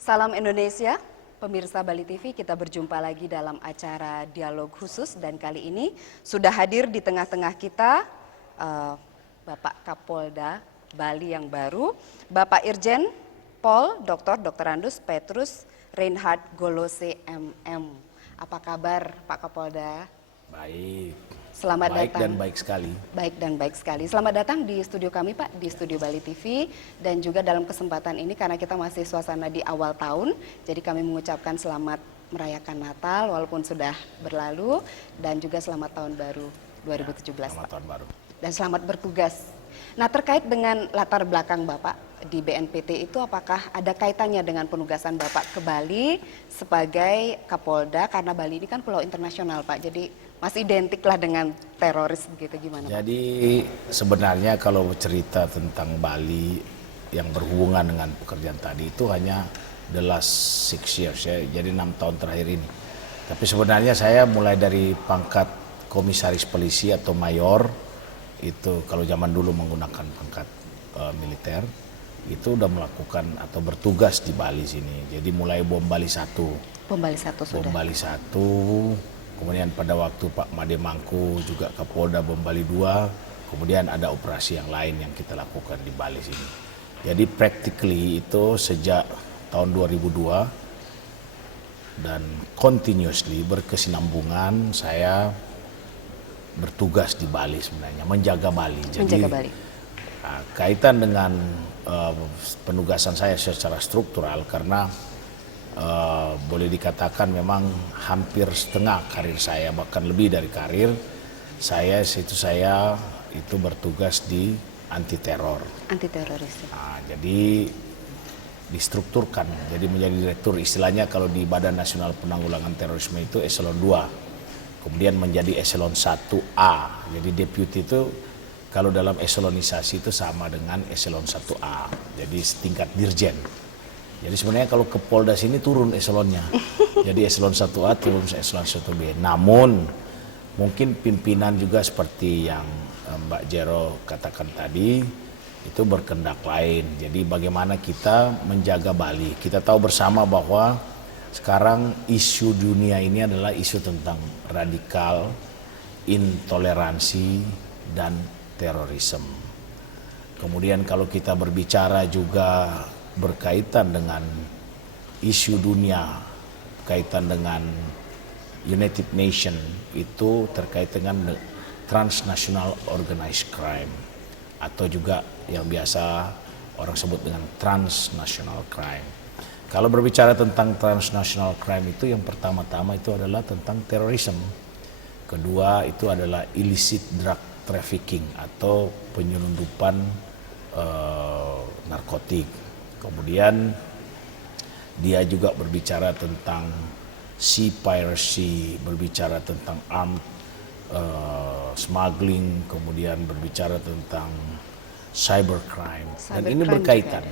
Salam Indonesia, pemirsa Bali TV, kita berjumpa lagi dalam acara dialog khusus dan kali ini sudah hadir di tengah-tengah kita Bapak Kapolda Bali yang baru, Bapak Irjen Pol Dr. Andus Petrus Reinhard Golose MM. Apa kabar Pak Kapolda? Baik. Selamat baik datang. dan baik sekali. Baik dan baik sekali. Selamat datang di studio kami Pak, di studio Bali TV. Dan juga dalam kesempatan ini karena kita masih suasana di awal tahun, jadi kami mengucapkan selamat merayakan Natal walaupun sudah berlalu. Dan juga selamat tahun baru 2017 Selamat Pak. tahun baru. Dan selamat bertugas. Nah, terkait dengan latar belakang Bapak di BNPT itu, apakah ada kaitannya dengan penugasan Bapak ke Bali sebagai Kapolda? Karena Bali ini kan pulau internasional Pak, jadi masih identik lah dengan teroris begitu, gimana Pak? Jadi sebenarnya kalau cerita tentang Bali yang berhubungan dengan pekerjaan tadi itu hanya the last 6 years ya, jadi 6 tahun terakhir ini. Tapi sebenarnya saya mulai dari pangkat komisaris polisi atau mayor, itu kalau zaman dulu menggunakan pangkat militer, itu udah melakukan atau bertugas di Bali sini. Jadi mulai bom Bali 1. Bom Bali 1 sudah. Bom Bali 1, kemudian pada waktu Pak Made Mangku juga Kapolda Bom Bali 2, kemudian ada operasi yang lain yang kita lakukan di Bali sini. Jadi practically itu sejak tahun 2002 dan continuously berkesinambungan saya bertugas di Bali sebenarnya, menjaga Bali. Menjaga Bali. Kaitan dengan penugasan saya secara struktural karena boleh dikatakan memang hampir setengah karir saya, bahkan lebih dari karir saya itu bertugas di anti teror. Anti teroris. Jadi distrukturkan, jadi menjadi direktur, istilahnya kalau di Badan Nasional Penanggulangan Terorisme itu eselon 2, kemudian menjadi eselon 1A. Jadi deputi itu kalau dalam eselonisasi itu sama dengan eselon 1A, jadi setingkat dirjen. Jadi sebenarnya kalau ke Polda sini turun eselonnya. Jadi eselon 1A turun eselon 1B. Namun mungkin pimpinan juga seperti yang Mbak Jero katakan tadi, itu berkendak lain. Jadi bagaimana kita menjaga Bali. Kita tahu bersama bahwa sekarang isu dunia ini adalah isu tentang radikal, intoleransi, dan terorisme. Kemudian kalau kita berbicara juga berkaitan dengan isu dunia, kaitan dengan United Nations, itu terkait dengan transnational organized crime atau juga yang biasa orang sebut dengan transnational crime. Kalau berbicara tentang transnational crime itu yang pertama-tama itu adalah tentang terorisme. Kedua itu adalah illicit drug trafficking atau penyelundupan narkotik. Kemudian dia juga berbicara tentang sea piracy, berbicara tentang armed smuggling, kemudian berbicara tentang cybercrime. Dan ini berkaitan.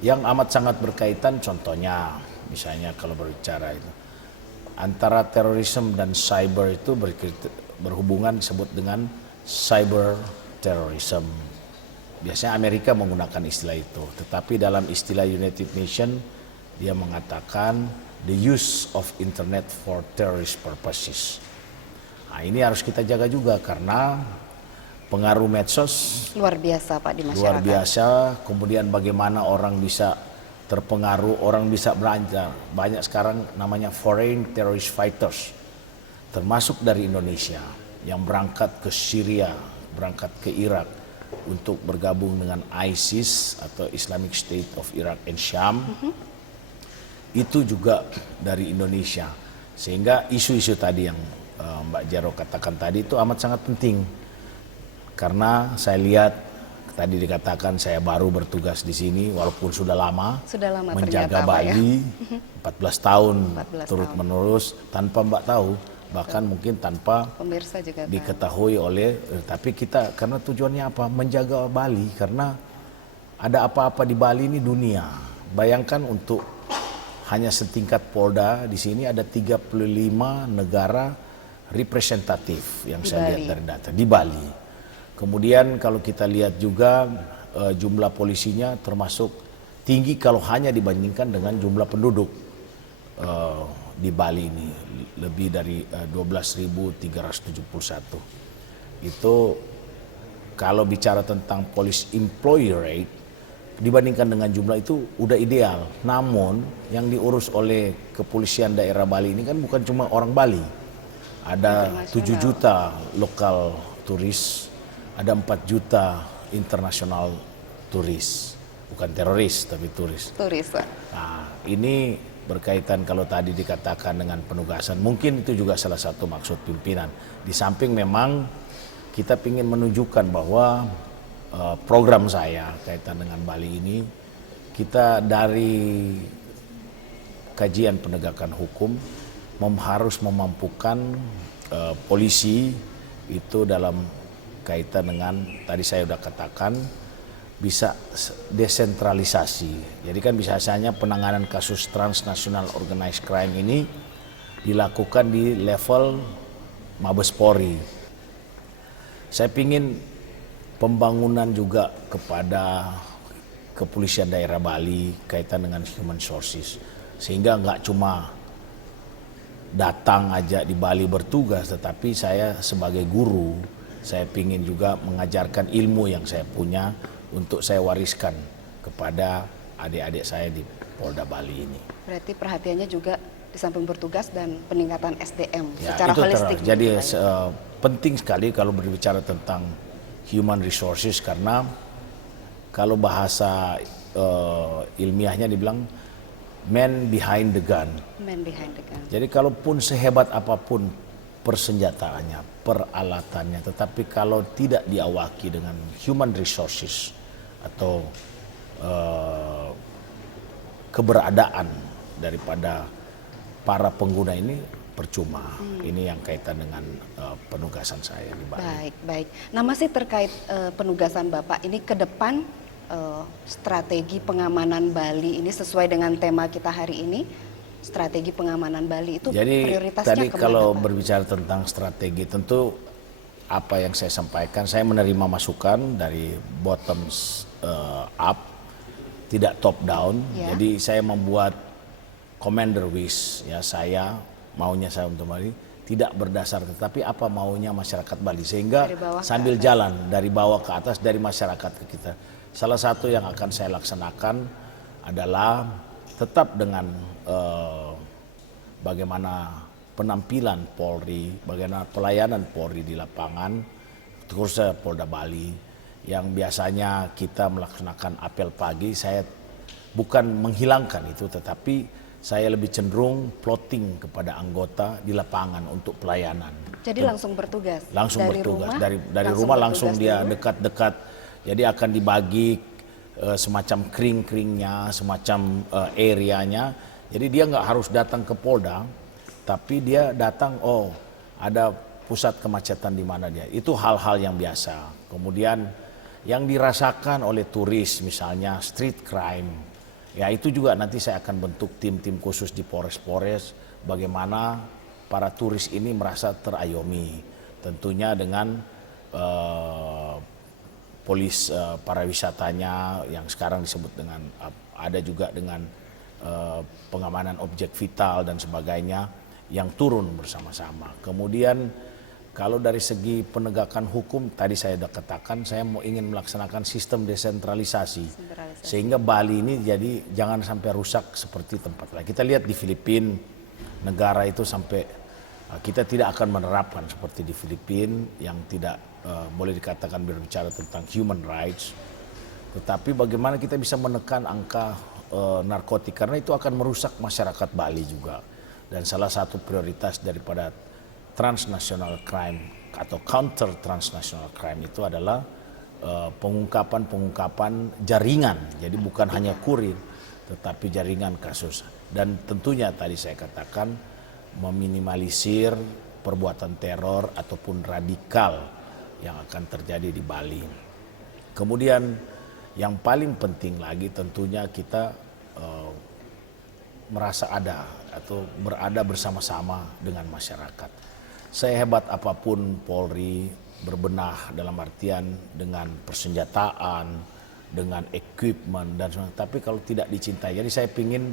Yang amat sangat berkaitan contohnya, misalnya kalau berbicara itu, antara terorisme dan cyber itu berhubungan disebut dengan cyber terrorism. Biasanya Amerika menggunakan istilah itu, tetapi dalam istilah United Nations dia mengatakan the use of internet for terrorist purposes. Nah, ini harus kita jaga juga karena pengaruh medsos Luar biasa Pak di masyarakat. luar biasa. Kemudian bagaimana orang bisa terpengaruh, orang bisa belanja. Banyak sekarang namanya foreign terrorist fighters, termasuk dari Indonesia, yang berangkat ke Syria, berangkat ke Irak untuk bergabung dengan ISIS atau Islamic State of Iraq and Sham. Itu juga dari Indonesia. Sehingga isu-isu tadi yang Mbak Jero katakan tadi itu amat sangat penting. Karena saya lihat tadi dikatakan saya baru bertugas di sini walaupun sudah lama menjaga ternyata, Bali, Pak, ya? 14 tahun 14 turut tahun. menerus tanpa Mbak tahu, bahkan mungkin tanpa Pemirsa juga tahu. diketahui oleh, tapi kita karena tujuannya apa? Menjaga Bali, karena ada apa-apa di Bali ini dunia. Bayangkan untuk hanya setingkat Polda di sini ada 35 negara representatif yang Di saya Bali. lihat dari data di Bali. Kemudian kalau kita lihat juga jumlah polisinya termasuk tinggi kalau hanya dibandingkan dengan jumlah penduduk di Bali ini, lebih dari 12.371. Itu kalau bicara tentang police employee rate dibandingkan dengan jumlah itu udah ideal. Namun yang diurus oleh kepolisian daerah Bali ini kan bukan cuma orang Bali. Ada 7 juta lokal turis, ada 4 juta internasional turis. Bukan teroris tapi turis. Turis, Pak. Nah, ini berkaitan kalau tadi dikatakan dengan penugasan, mungkin itu juga salah satu maksud pimpinan. Di samping memang kita ingin menunjukkan bahwa program saya kaitan dengan Bali ini, kita dari kajian penegakan hukum harus memampukan polisi itu dalam kaitan dengan tadi saya sudah katakan bisa desentralisasi. Jadi kan biasanya penanganan kasus transnational organized crime ini dilakukan di level Mabes Polri. Saya ingin pembangunan juga kepada kepolisian daerah Bali kaitan dengan human sources. Sehingga nggak cuma datang aja di Bali bertugas, tetapi saya sebagai guru, saya ingin juga mengajarkan ilmu yang saya punya untuk saya wariskan kepada adik-adik saya di Polda Bali ini. Berarti perhatiannya juga di samping bertugas dan peningkatan SDM Ya, secara itu holistik. jadi penting sekali kalau berbicara tentang human resources, karena kalau bahasa ilmiahnya dibilang man behind the gun. Man behind the gun. Jadi kalaupun sehebat apapun persenjataannya, peralatannya, tetapi kalau tidak diawaki dengan human resources atau keberadaan daripada para pengguna ini percuma. Ini yang kaitan dengan penugasan saya di Bali. Baik, baik. Nah, masih terkait penugasan Bapak ini ke depan, strategi pengamanan Bali ini sesuai dengan tema kita hari ini. Strategi pengamanan Bali itu Jadi prioritasnya tadi kemana, kalau Pak? berbicara tentang strategi, tentu apa yang saya sampaikan, saya menerima masukan dari bottoms up, tidak top down. Ya. Jadi saya membuat commander wish, ya saya maunya saya untuk Bali tidak berdasar, tetapi apa maunya masyarakat Bali, sehingga Dari bawah ke sambil atas. jalan dari bawah ke atas, dari masyarakat ke kita. Salah satu yang akan saya laksanakan adalah tetap dengan bagaimana penampilan Polri, bagaimana pelayanan Polri di lapangan, khususnya Polda Bali, yang biasanya kita melaksanakan apel pagi. Saya bukan menghilangkan itu, tetapi saya lebih cenderung plotting kepada anggota di lapangan untuk pelayanan. Jadi langsung bertugas. Langsung dari bertugas rumah, dari rumah langsung bertugas dia dulu. dekat-dekat. Jadi akan dibagi semacam kring-kringnya, semacam areanya. Jadi dia nggak harus datang ke Polda, tapi dia datang, oh ada pusat kemacetan di mana dia. Itu hal-hal yang biasa. Kemudian yang dirasakan oleh turis, misalnya street crime, ya itu juga nanti saya akan bentuk tim-tim khusus di Polres-Polres, bagaimana para turis ini merasa terayomi. Tentunya dengan polis pariwisatanya yang sekarang disebut dengan, ada juga dengan pengamanan objek vital dan sebagainya yang turun bersama-sama. Kemudian kalau dari segi penegakan hukum, tadi saya sudah katakan saya mau ingin melaksanakan sistem desentralisasi. Sehingga Bali ini jadi jangan sampai rusak seperti tempat lain. Kita lihat di Filipina, negara itu sampai kita tidak akan menerapkan seperti di Filipina yang tidak boleh dikatakan berbicara tentang human rights. Tetapi bagaimana kita bisa menekan angka narkotik, karena itu akan merusak masyarakat Bali juga. Dan salah satu prioritas daripada transnational crime atau counter transnational crime itu adalah pengungkapan jaringan. Jadi bukan hanya kurir, tetapi jaringan kasus. Dan tentunya tadi saya katakan meminimalisir perbuatan teror ataupun radikal yang akan terjadi di Bali. Kemudian yang paling penting lagi tentunya kita merasa ada atau berada bersama-sama dengan masyarakat. Sehebat apapun Polri berbenah dalam artian dengan persenjataan, dengan equipment dan sebagainya. Tapi kalau tidak dicintai, jadi saya ingin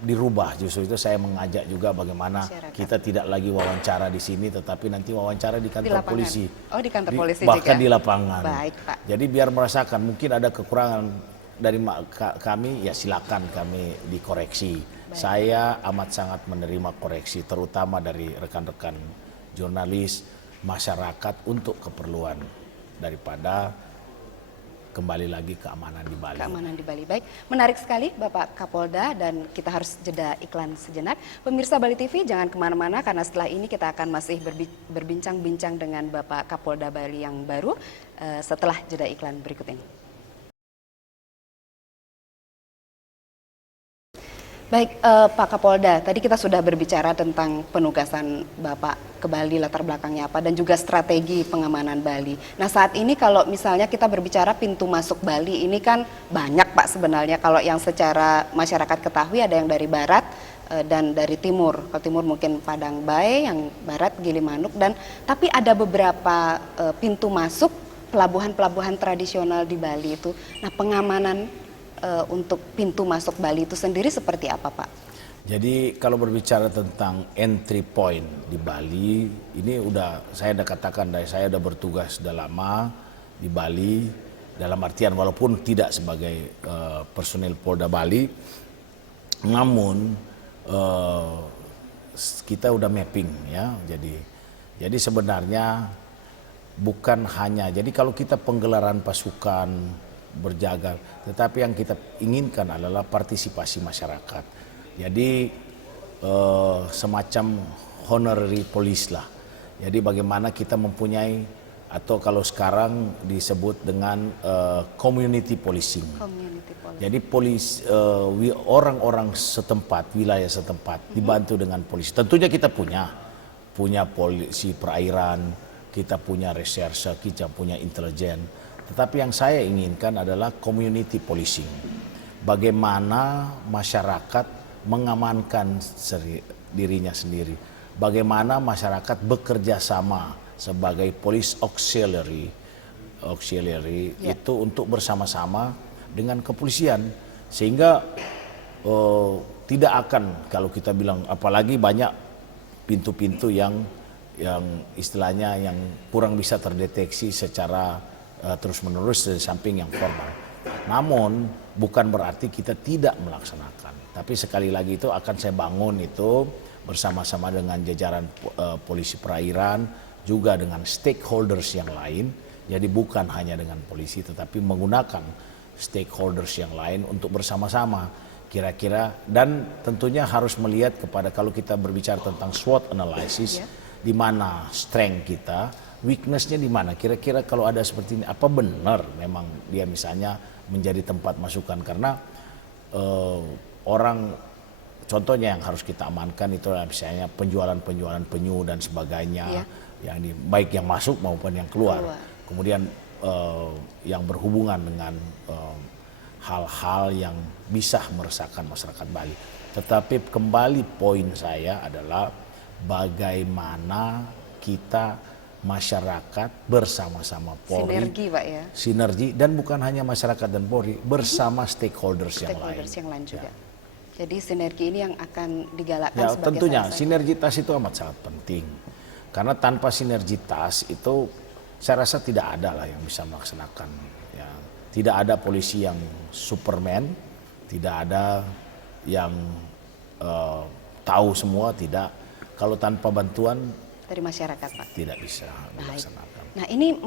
dirubah. Justru itu saya mengajak juga bagaimana Masyarakat. kita tidak lagi wawancara di sini, tetapi nanti wawancara di kantor lapangan. polisi. Oh, di kantor polisi bahkan juga? di lapangan. Baik, Pak. Jadi biar merasakan mungkin ada kekurangan dari kami, ya silakan kami dikoreksi. Saya amat sangat menerima koreksi, terutama dari rekan-rekan jurnalis, masyarakat untuk keperluan daripada kembali lagi keamanan di Bali. Keamanan di Bali. Baik, menarik sekali Bapak Kapolda, dan kita harus jeda iklan sejenak. Pemirsa Bali TV jangan kemana-mana, karena setelah ini kita akan masih berbincang-bincang dengan Bapak Kapolda Bali yang baru setelah jeda iklan berikut ini. Baik, Pak Kapolda, tadi kita sudah berbicara tentang penugasan Bapak ke Bali, latar belakangnya apa, dan juga strategi pengamanan Bali. Nah, saat ini kalau misalnya kita berbicara pintu masuk Bali, ini kan banyak Pak sebenarnya. Kalau yang secara masyarakat ketahui ada yang dari barat dan dari timur. Kalau timur mungkin Padang Bae, yang barat Gilimanuk, dan tapi ada beberapa pintu masuk pelabuhan-pelabuhan tradisional di Bali itu. Nah, pengamanan untuk pintu masuk Bali itu sendiri seperti apa, Pak? Jadi kalau berbicara tentang entry point di Bali, ini saya udah katakan, saya udah bertugas sudah lama di Bali, dalam artian walaupun tidak sebagai personil Polda Bali, namun kita udah mapping ya. Jadi sebenarnya bukan hanya, jadi kalau kita penggelaran pasukan berjaga, tetapi yang kita inginkan adalah partisipasi masyarakat. Jadi semacam honorary police lah. Jadi bagaimana kita mempunyai, atau kalau sekarang disebut dengan community policing. Community policing. Jadi orang-orang setempat, wilayah setempat dibantu dengan polisi. Tentunya kita punya polisi perairan, kita punya reserse, kita punya intelijen. Tetapi yang saya inginkan adalah community policing. Bagaimana masyarakat mengamankan dirinya sendiri. Bagaimana masyarakat bekerja sama sebagai police auxiliary itu untuk bersama-sama dengan kepolisian. Sehingga tidak akan, kalau kita bilang, apalagi banyak pintu-pintu yang istilahnya yang kurang bisa terdeteksi secara terus-menerus dari samping yang formal. Namun bukan berarti kita tidak melaksanakan. Tapi sekali lagi itu akan saya bangun itu bersama-sama dengan jajaran polisi perairan, juga dengan stakeholders yang lain. Jadi bukan hanya dengan polisi, tetapi menggunakan stakeholders yang lain untuk bersama-sama kira-kira, dan tentunya harus melihat kepada, kalau kita berbicara tentang SWOT analysis, di mana strength kita, weakness-nya di mana? Kira-kira kalau ada seperti ini, apa benar memang dia misalnya menjadi tempat masukan? Karena orang, contohnya yang harus kita amankan itu adalah misalnya penjualan penyu dan sebagainya, yang baik yang masuk maupun yang keluar. Kemudian yang berhubungan dengan hal-hal yang bisa meresahkan masyarakat Bali. Tetapi kembali poin saya adalah bagaimana kita masyarakat bersama-sama Polri, sinergi Pak ya, sinergi, dan bukan hanya masyarakat dan Polri, bersama stakeholders yang lain juga. Jadi sinergi ini yang akan digalakkan ya, sebagai tentunya sinergitas itu amat sangat penting, karena tanpa sinergitas itu saya rasa tidak ada lah yang bisa melaksanakan ya. Tidak ada polisi yang Superman, tidak ada yang tahu semua, tidak. Kalau tanpa bantuan dari masyarakat, Pak, tidak bisa dilaksanakan. Nah, ini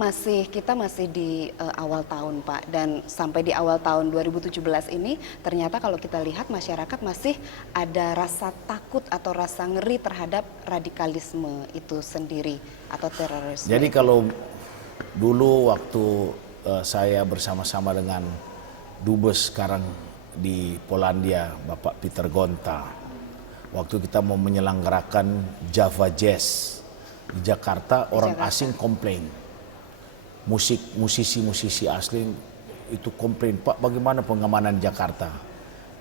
kita masih di awal tahun, Pak, dan sampai di awal tahun 2017 ini ternyata kalau kita lihat masyarakat masih ada rasa takut atau rasa ngeri terhadap radikalisme itu sendiri atau terorisme. Jadi kalau dulu waktu saya bersama-sama dengan Dubes sekarang di Polandia, Bapak Peter Gonta, waktu kita mau menyelenggarakan Java Jazz di Jakarta, orang asing komplain. Musisi-musisi asli itu komplain, Pak, bagaimana pengamanan Jakarta?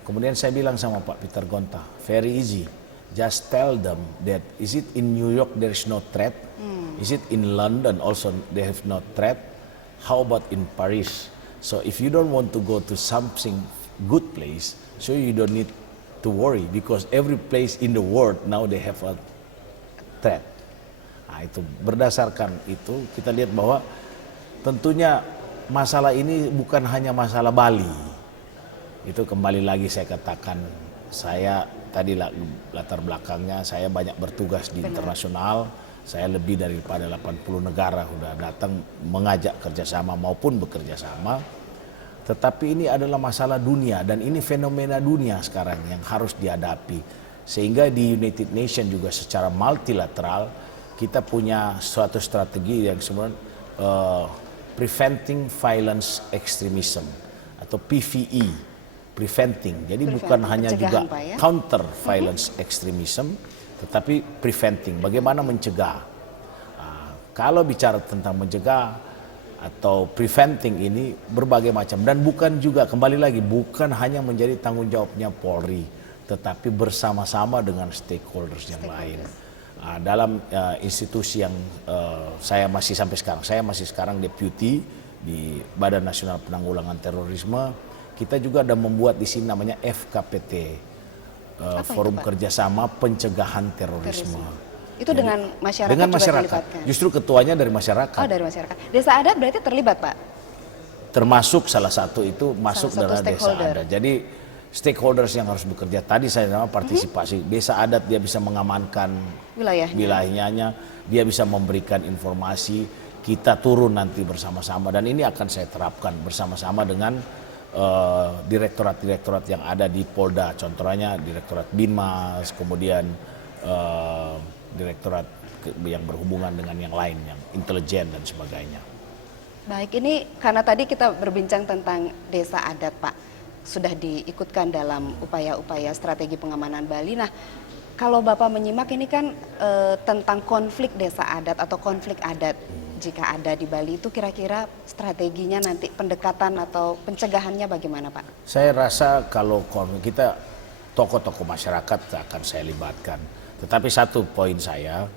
Kemudian saya bilang sama Pak Peter Gonta, very easy. Just tell them that is it in New York there is no threat? Is it in London also they have no threat? How about in Paris? So if you don't want to go to something good place, so you don't need to worry because every place in the world now they have a threat. Nah, itu berdasarkan itu kita lihat bahwa tentunya masalah ini bukan hanya masalah Bali. Itu kembali lagi saya katakan, saya tadi latar belakangnya saya banyak bertugas di internasional. Saya lebih daripada 80 negara sudah datang mengajak kerjasama maupun bekerja sama. Tetapi ini adalah masalah dunia dan ini fenomena dunia sekarang yang harus dihadapi. Sehingga di United Nations juga secara multilateral kita punya suatu strategi yang sebenarnya Preventing Violence Extremism atau PVE, preventing. Jadi bukan hanya juga ya? counter violence extremism, tetapi preventing, bagaimana mencegah. Kalau bicara tentang mencegah atau preventing ini berbagai macam dan bukan juga kembali lagi bukan hanya menjadi tanggung jawabnya Polri, tetapi bersama-sama dengan stakeholders yang lain. Dalam institusi yang saya masih sampai sekarang, saya masih sekarang deputy di Badan Nasional Penanggulangan Terorisme. Kita juga ada membuat di sini namanya FKPT. Forum Kerjasama Pencegahan Terorisme. Itu jadi, dengan masyarakat dengan juga masyarakat. Justru ketuanya dari masyarakat. Oh, dari masyarakat. Desa adat berarti terlibat, Pak? Termasuk salah satu itu masuk dalam desa adat. Jadi stakeholders yang harus bekerja. Tadi saya nama partisipasi. Desa adat dia bisa mengamankan wilayahnya, dia bisa memberikan informasi. Kita turun nanti bersama-sama dan ini akan saya terapkan bersama-sama dengan direktorat-direktorat yang ada di Polda, contohnya Direktorat Binmas, kemudian direktorat yang berhubungan dengan yang lain, yang intelijen dan sebagainya. Baik, ini karena tadi kita berbincang tentang desa adat, Pak, sudah diikutkan dalam upaya-upaya strategi pengamanan Bali. Nah, kalau Bapak menyimak ini kan tentang konflik desa adat atau konflik adat. Jika ada di Bali itu kira-kira strateginya nanti pendekatan atau pencegahannya bagaimana, Pak? Saya rasa kalau kita tokoh-tokoh masyarakat akan saya libatkan. Tetapi satu poin saya,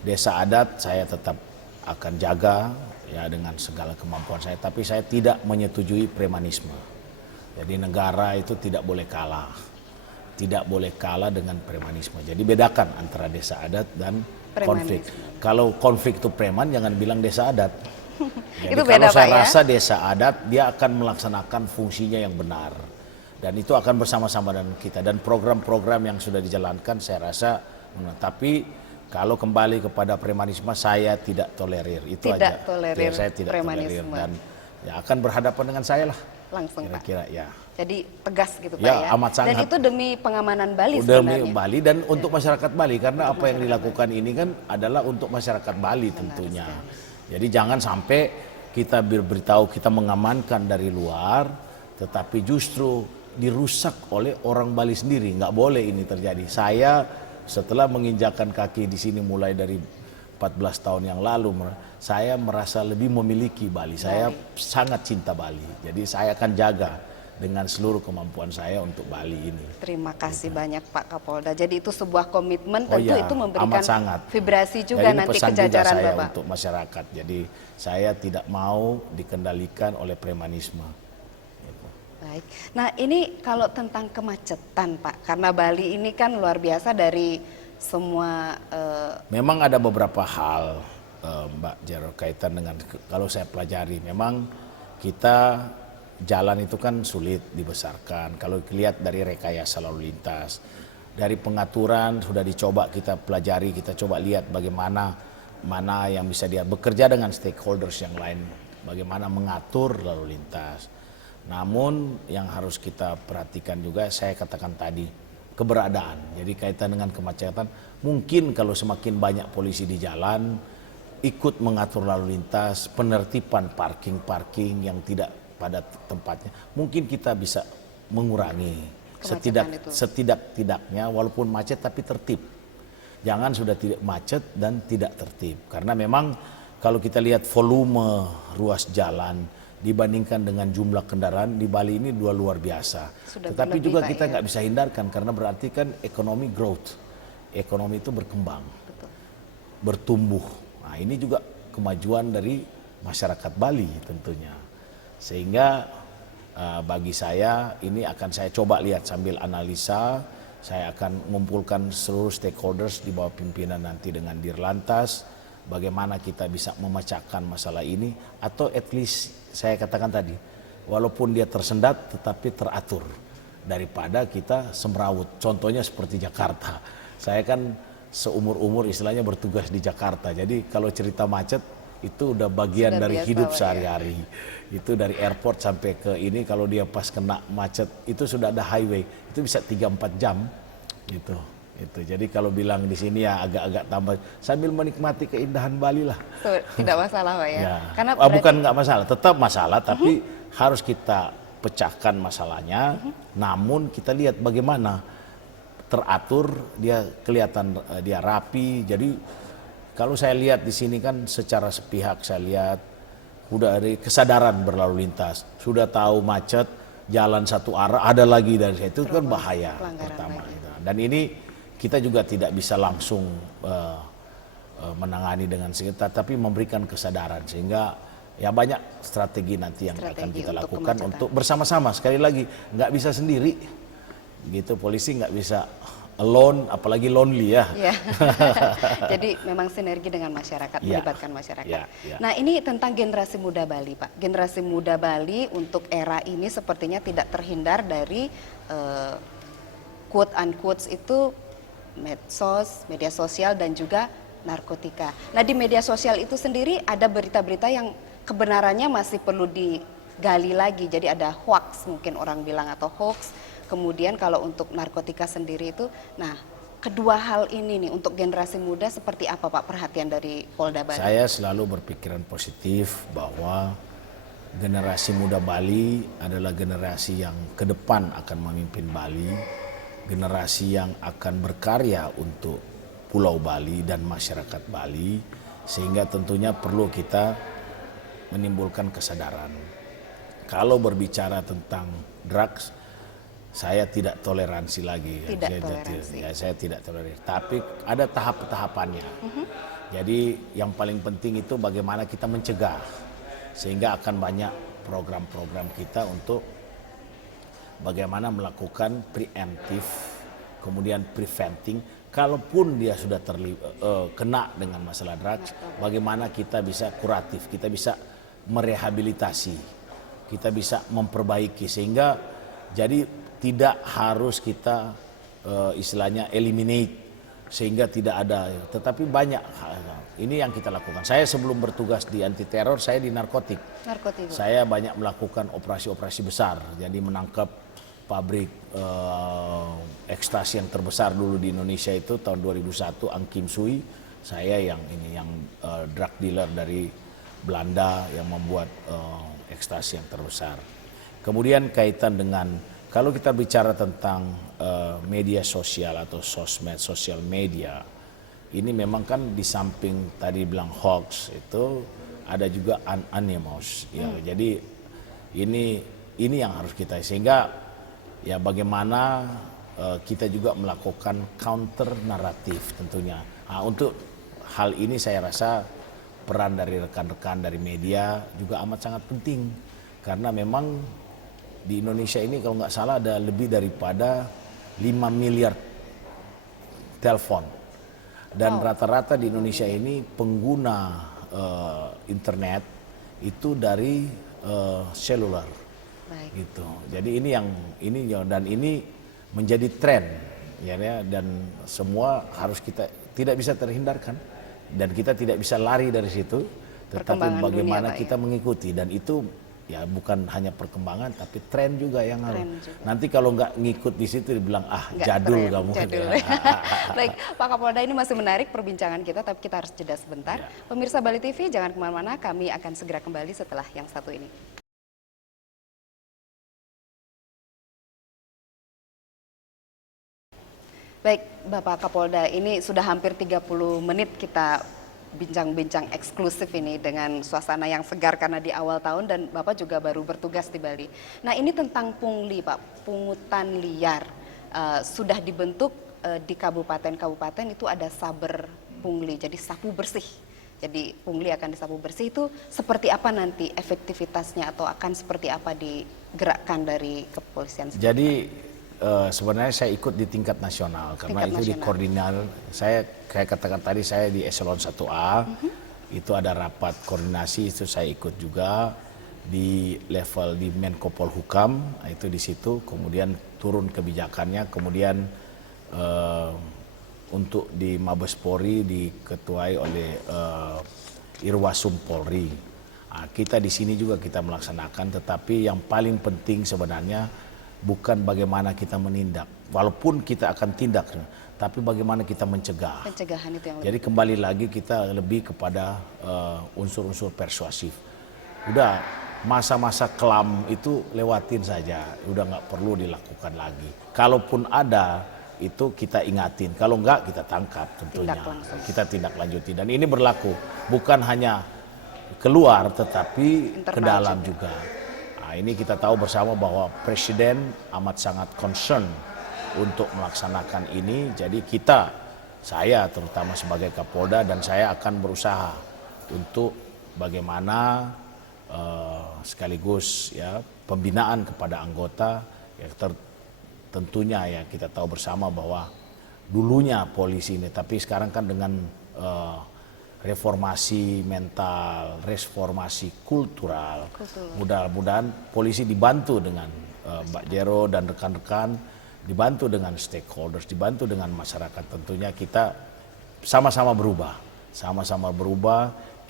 desa adat saya tetap akan jaga ya dengan segala kemampuan saya. Tapi saya tidak menyetujui premanisme. Jadi negara itu tidak boleh kalah. Tidak boleh kalah dengan premanisme. Jadi bedakan antara desa adat dan konflik. Kalau konflik itu preman, jangan bilang desa adat. Jadi itu kalau beda, saya Pak, rasa desa adat, dia akan melaksanakan fungsinya yang benar. Dan itu akan bersama-sama dengan kita. Dan program-program yang sudah dijalankan, saya rasa. Tapi kalau kembali kepada premanisme, saya tidak tolerir. Itu tidak aja. Tolerir ya, saya tidak premanisme. tolerir. Dan ya akan berhadapan dengan saya lah. Langsung, kira-kira, Pak. Ya. Jadi tegas gitu, Pak, Ya, ya. amat sangat. Dan itu demi pengamanan Bali Demi sebenarnya. Bali dan untuk masyarakat Bali, karena apa yang dilakukan ini kan adalah untuk masyarakat Bali tentunya. Jadi jangan sampai kita beritahu kita mengamankan dari luar, tetapi justru dirusak oleh orang Bali sendiri. Nggak boleh ini terjadi. Saya setelah menginjakan kaki di sini mulai dari 14 tahun yang lalu, saya merasa lebih memiliki Bali. Saya sangat cinta Bali. Jadi saya akan jaga dengan seluruh kemampuan saya untuk Bali ini. Terima kasih banyak Pak Kapolda. Jadi itu sebuah komitmen, tentu itu memberikan vibrasi juga jadi nanti pesan ke jajaran juga saya Bapak. untuk masyarakat. Jadi saya tidak mau dikendalikan oleh premanisme. Baik. Nah, ini kalau tentang kemacetan, Pak, karena Bali ini kan luar biasa dari semua. Memang ada beberapa hal, Mbak Jero, kaitan dengan kalau saya pelajari. Memang kita jalan itu kan sulit dibesarkan. Kalau dilihat dari rekayasa lalu lintas, dari pengaturan sudah dicoba kita pelajari, kita coba lihat bagaimana mana yang bisa dia bekerja dengan stakeholders yang lain, bagaimana mengatur lalu lintas. Namun yang harus kita perhatikan juga, saya katakan tadi, keberadaan. Jadi kaitan dengan kemacetan, mungkin kalau semakin banyak polisi di jalan, ikut mengatur lalu lintas, penertiban parking-parking yang tidak pada tempatnya, mungkin kita bisa mengurangi setidak-tidaknya walaupun macet tapi tertib. Jangan sudah tidak macet dan tidak tertib. Karena memang kalau kita lihat volume ruas jalan dibandingkan dengan jumlah kendaraan di Bali ini luar biasa. Tetapi juga kita nggak bisa hindarkan karena berarti kan ekonomi growth. Ekonomi itu berkembang, bertumbuh. Nah ini juga kemajuan dari masyarakat Bali tentunya. Sehingga bagi saya ini akan saya coba lihat sambil analisa, saya akan mengumpulkan seluruh stakeholders di bawah pimpinan nanti dengan Dirlantas, bagaimana kita bisa memecahkan masalah ini, atau at least saya katakan tadi, walaupun dia tersendat tetapi teratur, daripada kita semrawut. Contohnya seperti Jakarta. Saya kan seumur-umur istilahnya bertugas di Jakarta, jadi kalau cerita macet itu udah bagian Sudah dari biasa, hidup Pak, sehari-hari. Itu dari airport sampai ke ini, kalau dia pas kena macet itu sudah ada highway, itu bisa 3-4 jam gitu. Jadi kalau bilang di sini ya agak-agak tambah sambil menikmati keindahan Bali lah. Tidak masalah, Pak, ya. Ya. Karena Bukan nggak masalah, tetap masalah, tapi harus kita pecahkan masalahnya. Namun kita lihat bagaimana teratur, dia kelihatan dia rapi. Jadi kalau saya lihat di sini kan secara sepihak saya lihat udah ada kesadaran berlalu lintas, sudah tahu macet, jalan satu arah, ada lagi dari saya, itu kan bahaya pertama. Dan ini kita juga tidak bisa langsung menangani dengan segera, tapi memberikan kesadaran sehingga ya banyak strategi nanti yang akan kita lakukan untuk bersama-sama. Sekali lagi nggak bisa sendiri, gitu, polisi nggak bisa alone, apalagi lonely ya. Ya. Jadi memang sinergi dengan masyarakat, melibatkan masyarakat. Ya. Nah, ini tentang generasi muda Bali, Pak. Generasi muda Bali untuk era ini sepertinya tidak terhindar dari quote unquote itu medsos, media sosial dan juga narkotika. Nah, di media sosial itu sendiri ada berita-berita yang kebenarannya masih perlu digali lagi. Jadi ada hoax mungkin orang bilang, atau hoax. Kemudian kalau untuk narkotika sendiri itu, nah kedua hal ini nih untuk generasi muda seperti apa Pak perhatian dari Polda Bali? Saya selalu berpikiran positif bahwa generasi muda Bali adalah generasi yang ke depan akan memimpin Bali, generasi yang akan berkarya untuk Pulau Bali dan masyarakat Bali, sehingga tentunya perlu kita menimbulkan kesadaran. Kalau berbicara tentang drugs, saya tidak toleransi lagi. Saya tidak toleransi. Tapi ada tahap-tahapannya. Jadi yang paling penting itu bagaimana kita mencegah. Sehingga akan banyak program-program kita untuk bagaimana melakukan preemptif, kemudian preventing. Kalaupun dia sudah kena dengan masalah drugs, bagaimana kita bisa kuratif, kita bisa merehabilitasi, kita bisa memperbaiki. Sehingga jadi tidak harus kita istilahnya eliminate sehingga tidak ada, tetapi banyak ini yang kita lakukan. Saya sebelum bertugas di anti teror, saya di narkotik. Saya banyak melakukan operasi-operasi besar, jadi menangkap pabrik ekstasi yang terbesar dulu di Indonesia itu tahun 2001, Ang Kim Sui. Saya yang drug dealer dari Belanda yang membuat ekstasi yang terbesar. Kemudian kaitan dengan kalau kita bicara tentang media sosial atau sosmed, sosial media, ini memang kan di samping tadi bilang hoax itu ada juga anonymous. Ya, jadi ini yang harus kita, sehingga ya bagaimana kita juga melakukan counter naratif tentunya. Nah, untuk hal ini saya rasa peran dari rekan-rekan dari media juga amat sangat penting, karena memang di Indonesia ini kalau nggak salah ada lebih daripada 5 miliar telepon. Dan rata-rata di Indonesia ini pengguna internet itu dari seluler. Gitu. Jadi ini menjadi tren ya, dan semua harus kita tidak bisa terhindarkan dan kita tidak bisa lari dari situ, tetapi bagaimana kita mengikuti, dan itu ya bukan hanya perkembangan tapi tren juga yang harus. Nanti kalau nggak ngikut di situ dibilang jadul kamu. Baik, Pak Kapolda, ini masih menarik perbincangan kita, tapi kita harus jeda sebentar. Pemirsa Bali TV jangan kemana-mana, kami akan segera kembali setelah yang satu ini. Baik, Bapak Kapolda, ini sudah hampir 30 menit kita bincang-bincang eksklusif ini dengan suasana yang segar karena di awal tahun dan Bapak juga baru bertugas di Bali. Nah, ini tentang pungli, Pak, pungutan liar. Sudah dibentuk di kabupaten-kabupaten itu ada saber pungli, jadi sapu bersih. Jadi pungli akan disapu bersih itu seperti apa nanti efektivitasnya atau akan seperti apa digerakkan dari kepolisian sendiri? Jadi sebenarnya saya ikut di tingkat nasional karena Tingkat itu di nasional. koordinal. Saya kayak katakan tadi saya di eselon 1A. Itu ada rapat koordinasi itu saya ikut juga di level di Menko Polhukam, itu di situ, kemudian turun kebijakannya, kemudian untuk di Mabes Polri diketuai oleh Irwasum Polri. Nah, kita di sini juga kita melaksanakan, tetapi yang paling penting sebenarnya bukan bagaimana kita menindak, walaupun kita akan tindak, tapi bagaimana kita mencegah. Pencegahan itu yang Jadi kembali lagi kita lebih kepada unsur-unsur persuasif. Udah masa-masa kelam itu lewatin saja, udah nggak perlu dilakukan lagi. Kalaupun ada itu kita ingatin, kalau enggak kita tangkap tentunya. Tindak langsung. Kita tindak lanjuti dan ini berlaku bukan hanya keluar tetapi ke Internal dalam juga. Nah, ini kita tahu bersama bahwa Presiden amat sangat concern untuk melaksanakan ini. Jadi saya terutama sebagai Kapolda dan saya akan berusaha untuk bagaimana sekaligus ya pembinaan kepada anggota ya tentunya ya kita tahu bersama bahwa dulunya polisi ini, tapi sekarang kan dengan reformasi mental, reformasi kultural, mudah-mudahan polisi dibantu dengan Mbak Jero dan rekan-rekan, dibantu dengan stakeholders, dibantu dengan masyarakat, tentunya kita sama-sama berubah,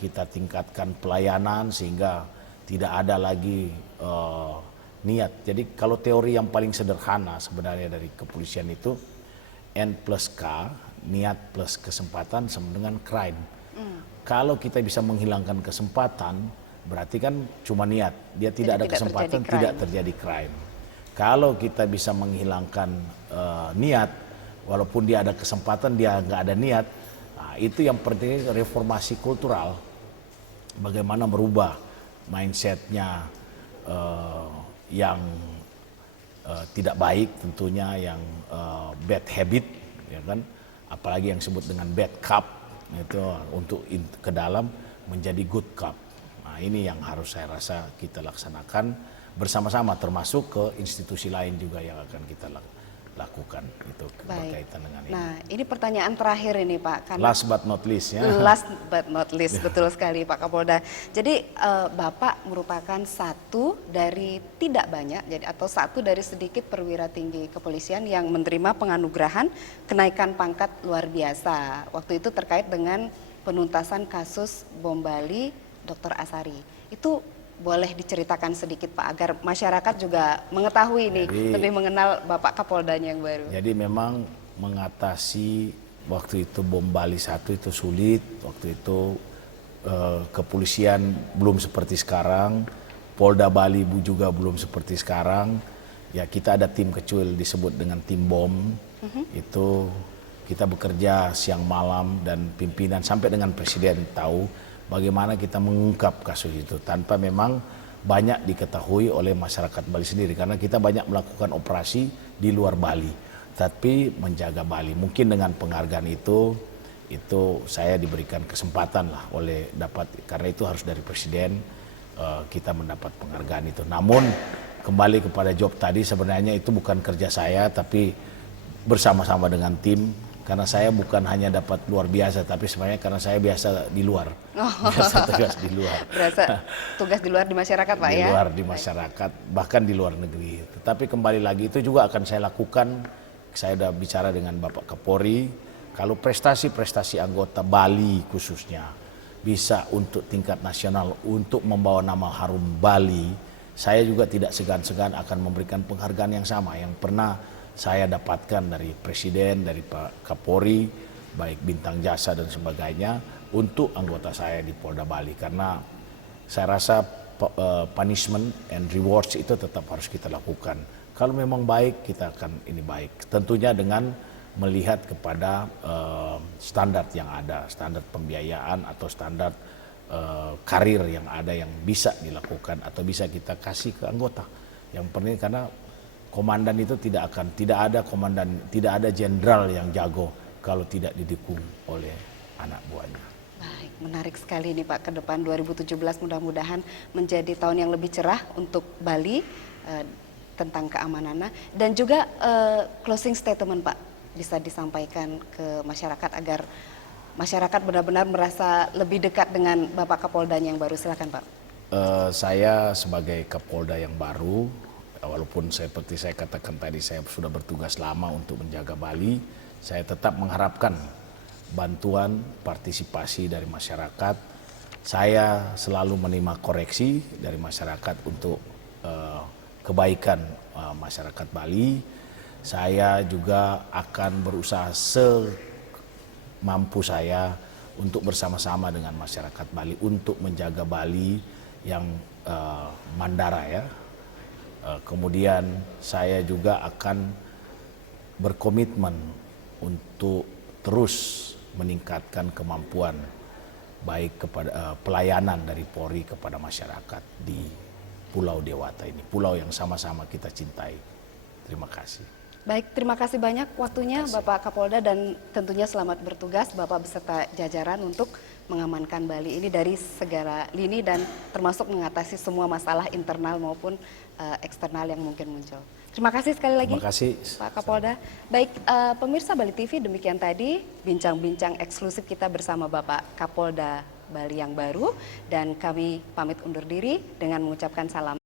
kita tingkatkan pelayanan sehingga tidak ada lagi niat. Jadi kalau teori yang paling sederhana sebenarnya dari kepolisian itu N plus K, niat plus kesempatan sama dengan crime. Kalau kita bisa menghilangkan kesempatan, berarti kan cuma niat. Dia tidak ada kesempatan, tidak terjadi crime. Kalau kita bisa menghilangkan niat, walaupun dia ada kesempatan, dia nggak ada niat, nah, itu yang penting reformasi kultural. Bagaimana merubah mindsetnya yang tidak baik tentunya, yang bad habit, ya kan, apalagi yang disebut dengan bad cop itu untuk ke dalam menjadi good cop. Nah, ini yang harus saya rasa kita laksanakan bersama-sama, termasuk ke institusi lain juga yang akan kita lakukan itu berkaitan dengan ini. Nah, ini pertanyaan terakhir ini Pak. Last but not least ya. Last but not least, betul sekali Pak Kapolda. Jadi Bapak merupakan satu dari tidak banyak, jadi atau satu dari sedikit perwira tinggi kepolisian yang menerima penganugerahan kenaikan pangkat luar biasa. Waktu itu terkait dengan penuntasan kasus bom Bali Dr. Asari. Itu boleh diceritakan sedikit Pak, agar masyarakat juga mengetahui nih, lebih mengenal Bapak Kapoldanya yang baru. Jadi memang mengatasi waktu itu bom Bali 1 itu sulit, waktu itu kepolisian belum seperti sekarang, Polda Bali juga belum seperti sekarang. Ya kita ada tim kecil disebut dengan tim bom, itu kita bekerja siang malam dan pimpinan sampai dengan presiden tahu bagaimana kita mengungkap kasus itu tanpa memang banyak diketahui oleh masyarakat Bali sendiri, karena kita banyak melakukan operasi di luar Bali tapi menjaga Bali. Mungkin dengan penghargaan itu saya diberikan kesempatan lah oleh karena itu harus dari presiden kita mendapat penghargaan itu. Namun kembali kepada job tadi, sebenarnya itu bukan kerja saya tapi bersama-sama dengan tim. Karena saya bukan hanya dapat luar biasa, tapi sebenarnya karena saya biasa di luar, biasa tugas di luar. Berasa tugas di luar di masyarakat Pak ya? Di luar di masyarakat, bahkan di luar negeri. Tetapi kembali lagi itu juga akan saya lakukan, saya sudah bicara dengan Bapak Kapolri, kalau prestasi-prestasi anggota Bali khususnya bisa untuk tingkat nasional, untuk membawa nama harum Bali, saya juga tidak segan-segan akan memberikan penghargaan yang sama, yang pernah saya dapatkan dari Presiden, dari Pak Kapolri, baik bintang jasa dan sebagainya, untuk anggota saya di Polda Bali. Karena saya rasa punishment and rewards itu tetap harus kita lakukan. Kalau memang baik, kita akan ini baik. Tentunya dengan melihat kepada standar yang ada, standar pembiayaan atau standar karir yang ada yang bisa dilakukan atau bisa kita kasih ke anggota. Yang penting karena komandan itu tidak ada jenderal yang jago kalau tidak didukung oleh anak buahnya. Baik, menarik sekali nih Pak, ke depan 2017 mudah-mudahan menjadi tahun yang lebih cerah untuk Bali eh, tentang keamanannya. Dan juga closing statement Pak bisa disampaikan ke masyarakat agar masyarakat benar-benar merasa lebih dekat dengan Bapak Kapoldanya yang baru. Silakan Pak. Saya sebagai Kapolda yang baru, walaupun seperti saya katakan tadi saya sudah bertugas lama untuk menjaga Bali, saya tetap mengharapkan bantuan partisipasi dari masyarakat. Saya selalu menerima koreksi dari masyarakat untuk kebaikan masyarakat Bali. Saya juga akan berusaha semampu saya untuk bersama-sama dengan masyarakat Bali untuk menjaga Bali yang mandara ya. Kemudian saya juga akan berkomitmen untuk terus meningkatkan kemampuan baik kepada pelayanan dari Polri kepada masyarakat di Pulau Dewata ini, pulau yang sama-sama kita cintai. Terima kasih. Baik, terima kasih banyak waktunya Bapak Kapolda dan tentunya selamat bertugas Bapak beserta jajaran untuk mengamankan Bali ini dari segala lini dan termasuk mengatasi semua masalah internal maupun eksternal yang mungkin muncul. Terima kasih sekali lagi Terima kasih Pak Kapolda. Baik, pemirsa Bali TV, demikian tadi bincang-bincang eksklusif kita bersama Bapak Kapolda Bali yang baru dan kami pamit undur diri dengan mengucapkan salam.